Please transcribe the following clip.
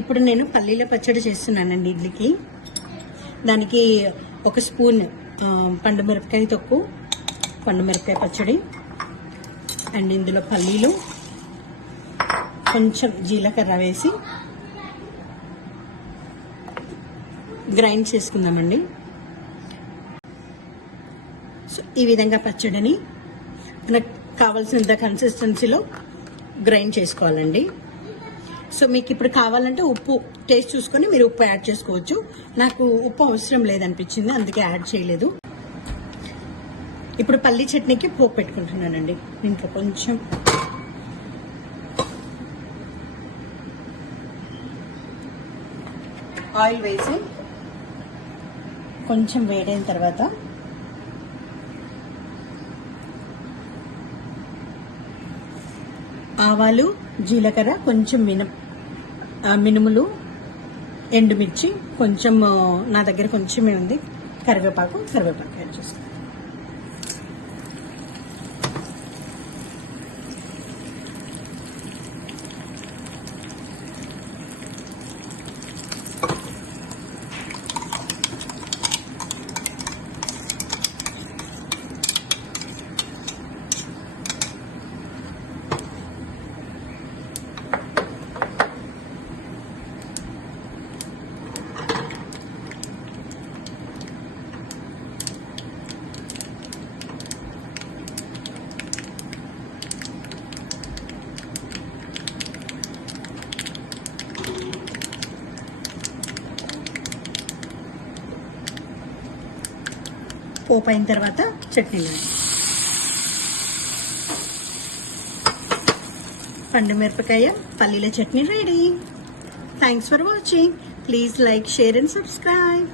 ఇప్పుడు నేను పల్లీల పచ్చడి చేస్తున్నానండి ఇడ్లీకి. దానికి 1 స్పూన్ పండు మిరపకాయ తొక్కు, పండు మిరపకాయ పచ్చడి, అండ్ ఇందులో పల్లీలు, కొంచెం జీలకర్ర వేసి గ్రైండ్ చేసుకుందామండి. సో ఈ విధంగా పచ్చడిని మనకు కావాల్సినంత కన్సిస్టెన్సీలో గ్రైండ్ చేసుకోవాలండి. సో మీకు ఇప్పుడు కావాలంటే ఉప్పు టేస్ట్ చూసుకొని మీరు ఉప్పు యాడ్ చేసుకోవచ్చు. నాకు ఉప్పు అవసరం లేదనిపించింది, అందుకే యాడ్ చేయలేదు. ఇప్పుడు పల్లీ చట్నీకి పోపు పెట్టుకుంటున్నానండి. దీంట్లో కొంచెం ఆయిల్ వేసి కొంచెం వేడైన తర్వాత ఆవాలు, జీలకర్ర, కొంచెం మినుములు, ఎండుమిర్చి, కొంచెం నా దగ్గర కొంచెమే ఉంది, కరివేపాకు యాడ్ చేస్తాను. పోపు అయిన తర్వాత చట్నీ, పండు మిరపకాయ పల్లీల chutney ready. Thanks for watching. Please like, share and subscribe.